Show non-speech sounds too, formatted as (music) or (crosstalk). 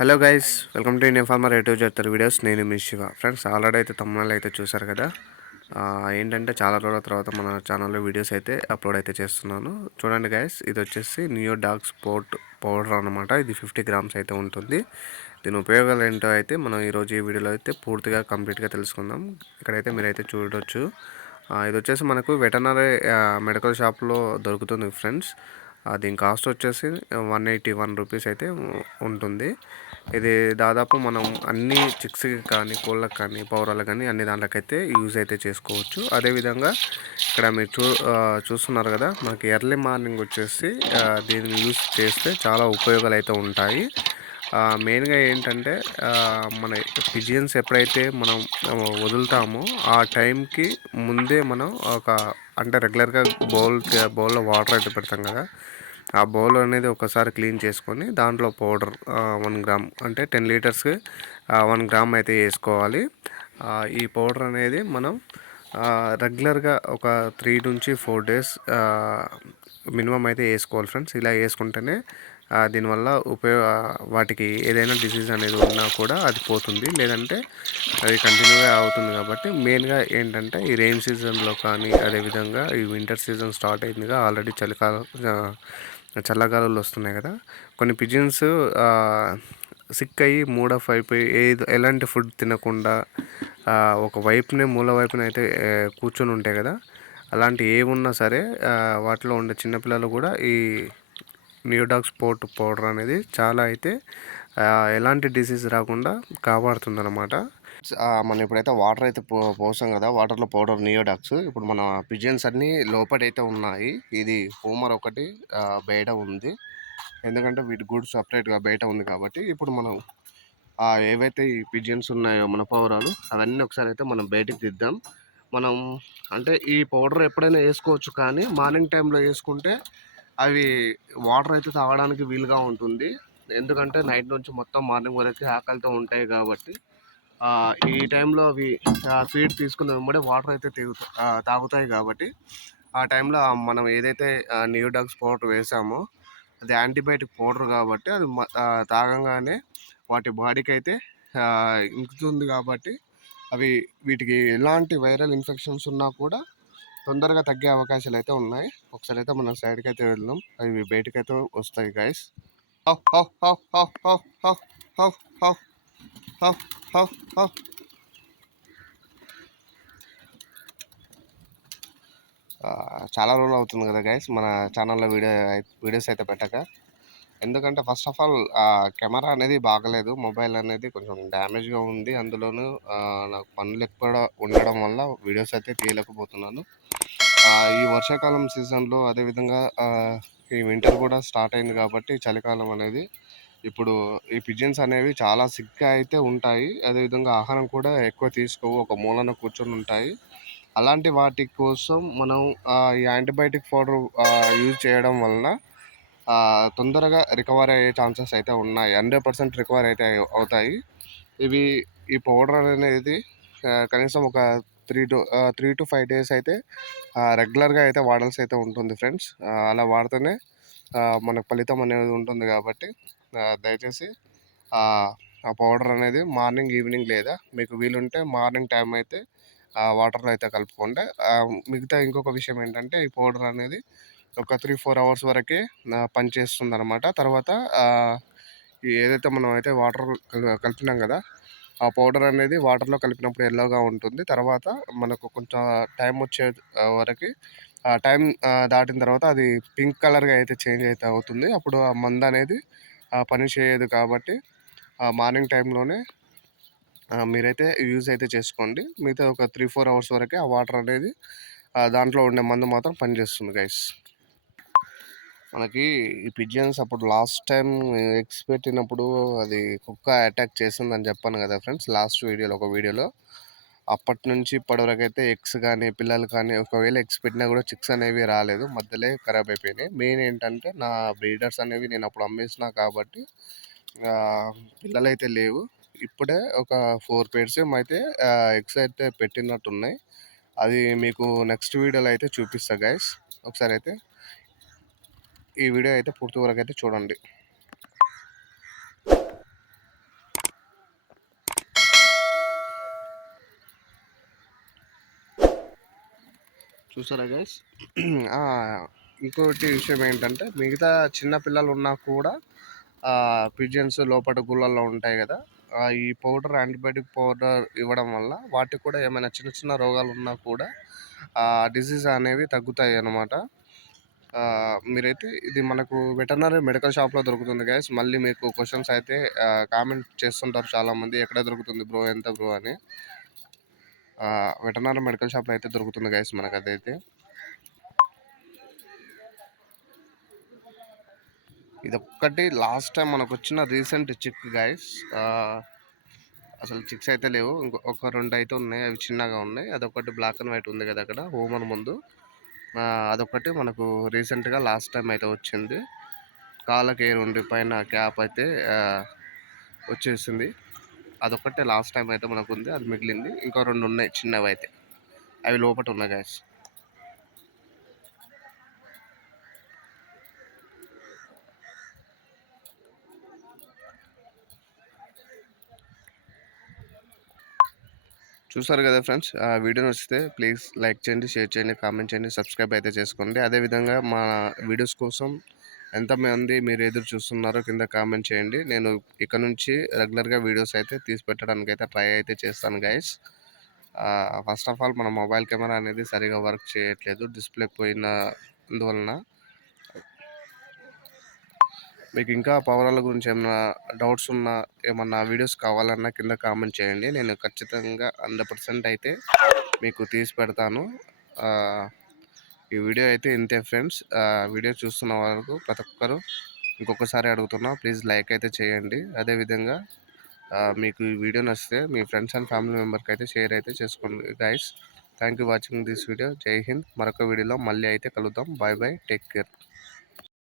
Hello guys welcome to Indian farmer rate చేస్తారు videos నేను మీ శివ. ఫ్రెండ్స్ ఆల్రెడీ అయితే తమ్ముళ్ళు అయితే చూసారు కదా. ఏంటంటే చాలా రోజుల తర్వాత మన ఛానల్లో వీడియోస్ అయితే అప్లోడ్ అయితే చేస్తున్నాను. చూడండి గైస్ ఇది వచ్చేసి న్యూ డాగ్ స్పోర్ట్ పౌడర్ అనమాట ఇది ఫిఫ్టీ గ్రామ్స్ అయితే ఉంటుంది. దీని ఉపయోగాలు ఏంటో అయితే మనం ఈరోజు ఈ వీడియోలో అయితే పూర్తిగా కంప్లీట్గా తెలుసుకుందాం. ఇక్కడైతే మీరైతే చూడవచ్చు ఇది వచ్చేసి మనకు వెటనరీ మెడికల్ షాప్లో దొరుకుతుంది ఫ్రెండ్స్ దీని కాస్ట్ వచ్చేసి వన్ ఎయిటీ వన్ రూపీస్ అయితే ఉంటుంది. ఇది దాదాపు మనం అన్ని చిక్స్కి కానీ కోళ్ళకి కానీ పౌరాలకు కానీ అన్ని దాంట్లోకైతే యూజ్ అయితే చేసుకోవచ్చు. అదేవిధంగా ఇక్కడ మీరు చూ చూస్తున్నారు కదా మనకి ఎర్లీ మార్నింగ్ వచ్చేసి దీన్ని యూజ్ చేస్తే చాలా ఉపయోగాలు అయితే ఉంటాయి. మెయిన్గా ఏంటంటే మన పిజియన్స్ ఎప్పుడైతే మనం వదులుతామో ఆ టైంకి ముందే మనం ఒక అంటే రెగ్యులర్గా బౌల్ బౌల్లో వాటర్ అయితే పెడతాం కదా ఆ బౌల్ అనేది ఒకసారి క్లీన్ చేసుకొని దాంట్లో పౌడర్ వన్ గ్రామ్ అంటే టెన్ లీటర్స్కి వన్ గ్రామ్ అయితే వేసుకోవాలి. ఈ పౌడర్ అనేది మనం రెగ్యులర్గా ఒక త్రీ నుంచి ఫోర్ డేస్ మినిమం అయితే వేసుకోవాలి ఫ్రెండ్స్. ఇలా వేసుకుంటేనే దీనివల్ల ఉపయోగ వాటికి ఏదైనా డిసీజ్ అనేది ఉన్నా కూడా అది పోతుంది. లేదంటే అది కంటిన్యూగా అవుతుంది కాబట్టి మెయిన్గా ఏంటంటే ఈ రెయిన్ సీజన్లో కానీ అదేవిధంగా ఈ వింటర్ సీజన్ స్టార్ట్ అయిందిగా ఆల్రెడీ చలికాలం చల్లగాలులు వస్తున్నాయి కదా. కొన్ని పిజిన్స్ సిక్ అయ్యి మూడ్ ఆఫ్ అయిపోయి ఏది ఎలాంటి ఫుడ్ తినకుండా ఒక వైపునే మూల వైపున అయితే కూర్చొని ఉంటాయి కదా. అలాంటి ఏమున్నా సరే వాటిలో ఉండే చిన్నపిల్లలు కూడా ఈ నియోడాక్స్ పోర్ట్ పౌడర్ అనేది చాలా అయితే ఎలాంటి డిసీజ్ రాకుండా కాపాడుతుందన్నమాట. ఆ, మనం ఇప్పుడైతే వాటర్ అయితే పో పోసాం కదా వాటర్లో పౌడర్ నియోడాక్స్ ఇప్పుడు మన పిజన్స్ అన్నీ లోపటైతే ఉన్నాయి. ఇది హోమర్ ఒకటి బయట ఉంది. ఎందుకంటే వీటి గుడ్ సపరేట్గా బయట ఉంది కాబట్టి ఇప్పుడు మనం ఏవైతే ఈ పిజియన్స్ ఉన్నాయో మన పౌరాలు అవన్నీ ఒకసారి అయితే మనం బయటికి తీద్దాం మనం అంటే ఈ పౌడర్ ఎప్పుడైనా వేసుకోవచ్చు కానీ మార్నింగ్ టైంలో వేసుకుంటే అవి వాటర్ అయితే తాగడానికి వీలుగా ఉంటుంది. ఎందుకంటే నైట్ నుంచి మొత్తం మార్నింగ్ వరకు ఆకలితో ఉంటాయి కాబట్టి ఈ టైంలో అవి ఫీడ్ తీసుకున్న వెంబడే వాటర్ అయితే తెగుతా తాగుతాయి కాబట్టి ఆ టైంలో మనం ఏదైతే న్యూ డాగ్స్ పౌడర్ వేసామో అది యాంటీబయాటిక్ పౌడర్ కాబట్టి అది తాగంగానే వాటి బాడీకి అయితే ఇంకుతుంది కాబట్టి అవి వీటికి ఎలాంటి వైరల్ ఇన్ఫెక్షన్స్ ఉన్నా కూడా తొందరగా తగ్గే అవకాశాలు అయితే ఉన్నాయి. ఒకసారి అయితే మనం సైడ్కి అయితే వెళ్దాం. అవి బయటకైతే అయితే వస్తాయి గైస్ చాలా రోజులు అవుతుంది కదా గైస్ మన ఛానల్లో వీడియో వీడియోస్ అయితే పెట్టక. ఎందుకంటే ఫస్ట్ ఆఫ్ ఆల్ కెమెరా అనేది బాగలేదు మొబైల్ అనేది కొంచెం డ్యామేజ్గా ఉంది అందులోనూ. నాకు పనులు ఎక్కువ ఉండడం వల్ల వీడియోస్ అయితే తీయలేకపోతున్నాను. ఈ వర్షాకాలం సీజన్లో అదేవిధంగా ఈ వింటర్ కూడా స్టార్ట్ అయింది కాబట్టి చలికాలం అనేది ఇప్పుడు ఈ పిజన్స్ అనేవి చాలా సిగ్గా అయితే ఉంటాయి. అదేవిధంగా ఆహారం కూడా ఎక్కువ తీసుకోవు ఒక మూలన కూర్చొని ఉంటాయి. అలాంటి వాటి కోసం మనం ఈ యాంటీబయాటిక్ పౌడర్ యూజ్ చేయడం వలన తొందరగా రికవర్ అయ్యే ఛాన్సెస్ అయితే ఉన్నాయి. హండ్రెడ్ పర్సెంట్ రికవర్ అయితే అవుతాయి. ఇవి ఈ పౌడర్ అనేది కనీసం ఒక three to three to five days అయితే రెగ్యులర్గా అయితే వాడాల్సి అయితే ఉంటుంది ఫ్రెండ్స్. అలా వాడితేనే మనకు ఫలితం అనేది ఉంటుంది కాబట్టి దయచేసి ఆ పౌడర్ అనేది మార్నింగ్ ఈవినింగ్ లేదా మీకు వీలుంటే మార్నింగ్ టైం అయితే వాటర్లో అయితే కలుపుకోండి. మిగతా ఇంకొక విషయం ఏంటంటే ఈ పౌడర్ అనేది ఒక త్రీ ఫోర్ అవర్స్ వరకే పనిచేస్తుంది అనమాట తర్వాత ఏదైతే మనం అయితే వాటర్ కలిపినాం కదా ఆ పౌడర్ అనేది వాటర్లో కలిపినప్పుడు ఎల్లోగా ఉంటుంది. తర్వాత మనకు కొంచెం టైం వచ్చే వరకు ఆ టైం దాటిన తర్వాత అది పింక్ కలర్గా అయితే చేంజ్ అయితే అవుతుంది. అప్పుడు ఆ మందు అనేది పని చేయదు కాబట్టి ఆ మార్నింగ్ టైంలోనే మీరైతే యూజ్ అయితే చేసుకోండి. మిగతా ఒక త్రీ ఫోర్ అవర్స్ వరకే ఆ వాటర్ అనేది దాంట్లో ఉండే మందు మాత్రం పనిచేస్తుంది గైస్. మనకి ఈ పిజియన్స్ అప్పుడు లాస్ట్ టైం ఎగ్స్ పెట్టినప్పుడు అది కుక్క అటాక్ చేసిందని చెప్పాను కదా ఫ్రెండ్స్ లాస్ట్ వీడియోలో ఒక వీడియోలో. అప్పటి నుంచి ఇప్పటి వరకు అయితే ఎగ్స్ కానీ పిల్లలు కానీ ఒకవేళ ఎగ్స్ పెట్టినా కూడా చిక్స్ అనేవి రాలేదు మధ్యలో ఖరాబ్ అయిపోయినాయి. మెయిన్ ఏంటంటే నా బ్రీడర్స్ అనేవి నేను అప్పుడు అమ్మేసిన కాబట్టి పిల్లలు అయితే లేవు. ఇప్పుడే ఒక ఫోర్ పేర్స్ అయితే ఎగ్స్ అయితే పెట్టినట్టున్నాయి. అది మీకు నెక్స్ట్ వీడియోలో అయితే చూపిస్తా గైస్ ఒకసారి అయితే ఈ వీడియో అయితే పూర్తి వరకు అయితే చూడండి. చూసారా గైస్ (clears throat) ఇంకోటి విషయం ఏంటంటే మిగతా చిన్న పిల్లలు ఉన్నా కూడా పిజన్స్ లోపల గుళ్ళల్లో ఉంటాయి కదా ఈ పౌడర్ యాంటీబయాటిక్ పౌడర్ ఇవ్వడం వల్ల వాటికి కూడా ఏమైనా చిన్న చిన్న రోగాలు ఉన్నా కూడా డిసీజ్ అనేవి తగ్గుతాయి అన్నమాట. మీరైతే ఇది మనకు వెటర్నరీ మెడికల్ షాప్లో దొరుకుతుంది గైస్ మళ్ళీ మీకు క్వశ్చన్స్ అయితే కామెంట్ చేస్తుంటారు చాలామంది. ఎక్కడ దొరుకుతుంది బ్రో? ఎంత బ్రో? అని. వెటర్నరీ మెడికల్ షాప్లో అయితే దొరుకుతుంది గైస్ మనకు అదైతే ఇది ఒక్కటి లాస్ట్ టైం మనకు వచ్చిన రీసెంట్ చిక్ గైస్ అసలు చిక్స్ అయితే లేవు. ఇంకొక ఒక రెండు అయితే ఉన్నాయి. అవి చిన్నగా ఉన్నాయి. అదొకటి బ్లాక్ అండ్ వైట్ ఉంది కదా అక్కడ. హోమర్ ముందు. అదొకటి మనకు రీసెంట్గా లాస్ట్ టైం అయితే వచ్చింది. కాళ్ళకి ఉండి పైన క్యాప్ అయితే వచ్చేసింది. అదొకటి లాస్ట్ టైం అయితే మనకు ఉంది అది మిగిలింది. ఇంకా రెండు ఉన్నాయి చిన్నవి అయితే అవి లోపల ఉన్నాయి గాయస్. చూసారు కదా ఫ్రెండ్స్? ఆ వీడియో నచ్చితే ప్లీజ్ లైక్ చేయండి షేర్ చేయండి కామెంట్ చేయండి సబ్స్క్రైబ్ అయితే చేసుకోండి. అదేవిధంగా మా వీడియోస్ కోసం ఎంతమంది మీరు ఎదురు చూస్తున్నారో కింద కామెంట్ చేయండి. నేను ఇక్కడ నుంచి రెగ్యులర్గా వీడియోస్ అయితే తీసి పెట్టడానికి అయితే ట్రై అయితే చేస్తాను గైస్. ఫస్ట్ ఆఫ్ ఆల్ మన మొబైల్ కెమెరా అనేది సరిగా వర్క్ చేయట్లేదు డిస్ప్లే పోయిన అందువలన మీకు ఇంకా పవరాల గురించి ఏమైనా డౌట్స్ ఉన్నా ఏమన్నా వీడియోస్ కావాలన్నా కింద కామెంట్ చేయండి. నేను ఖచ్చితంగా హండ్రెడ్ పర్సెంట్ అయితే మీకు తీసి పెడతాను. ఈ వీడియో అయితే ఇంతే ఫ్రెండ్స్. వీడియో చూస్తున్న వరకు ప్రతి ఒక్కరు ఇంకొకసారి అడుగుతున్నా ప్లీజ్ లైక్ అయితే చేయండి. అదేవిధంగా మీకు ఈ వీడియో నచ్చితే మీ ఫ్రెండ్స్ అండ్ ఫ్యామిలీ మెంబర్కి అయితే షేర్ అయితే చేసుకోండి guys. Thank you watching this video. జై హింద్. మరొక వీడియోలో మళ్ళీ అయితే కలుద్దాం. Bye bye. Take care.